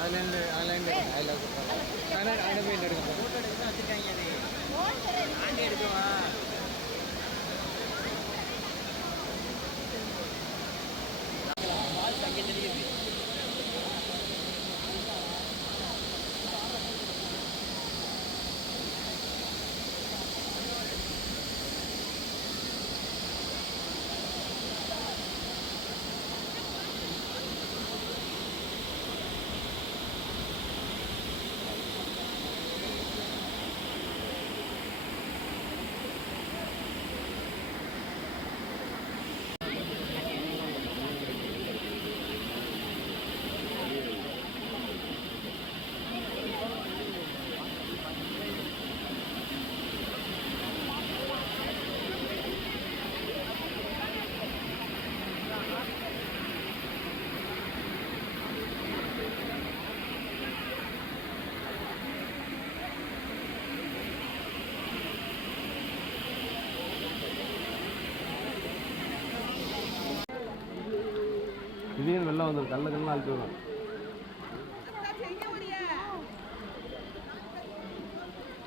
அதுலேருந்து அதில் அதில் போய் எடுக்க ஃபோட்டோ எடுக்க வச்சுருக்காங்க. அது ஆண்டி எடுக்குவா அங்கே தெரியுது. திடீர்னு வெள்ளம் வந்துடும். கல்ல அழுத்து வரும்.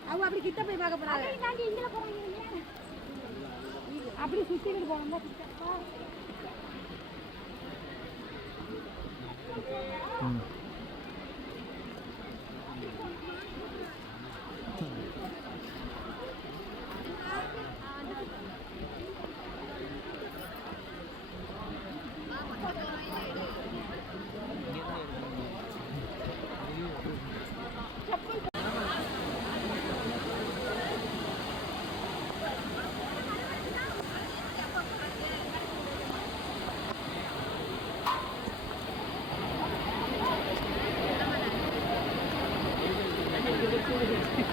அவங்க அப்படி கிட்ட போய் பார்க்க போறாங்க. அப்படி சுத்திட்டு போனோம்னா Thank you.